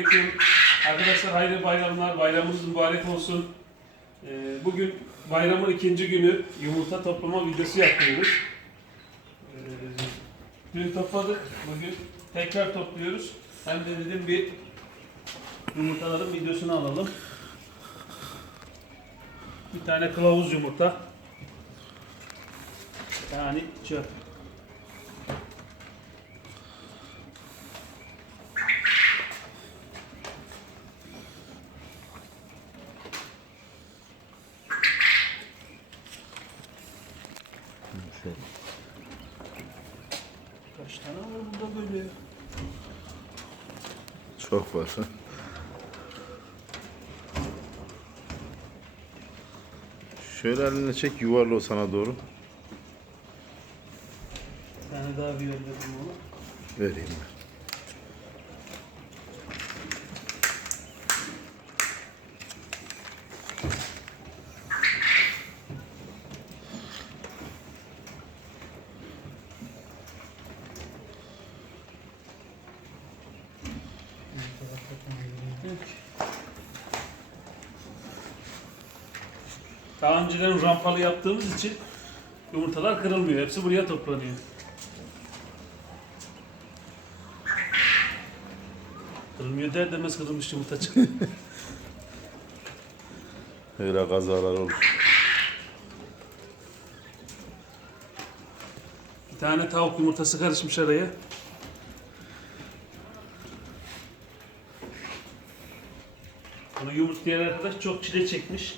Selamünaleyküm. Arkadaşlar hayırlı bayramlar, bayramınız mübarek olsun. Ee, bugün bayramın ikinci günü yumurta toplama videosu yapıyoruz. Ee, dün topladık, bugün tekrar topluyoruz. Hem de dedim bir yumurtaların videosunu alalım. Bir tane kılavuz yumurta. Yani çöp. Kaç tane var burada böyle? Çok var. Şöyle eline çek yuvarla o sana doğru. Bir tane daha bir yolladım onu. Vereyim ben. Daha önceden rampalı yaptığımız için yumurtalar kırılmıyor. Hepsi buraya toplanıyor. Kırılmıyor der demez kırılmış yumurta çıkıyor. Öyle kazalar olur. Bir tane tavuk yumurtası karışmış araya. Bunu yumurtlayan arkadaş çok çile çekmiş.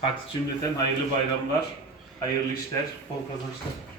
Hadi cümleten hayırlı bayramlar, hayırlı işler, bol kazançlar.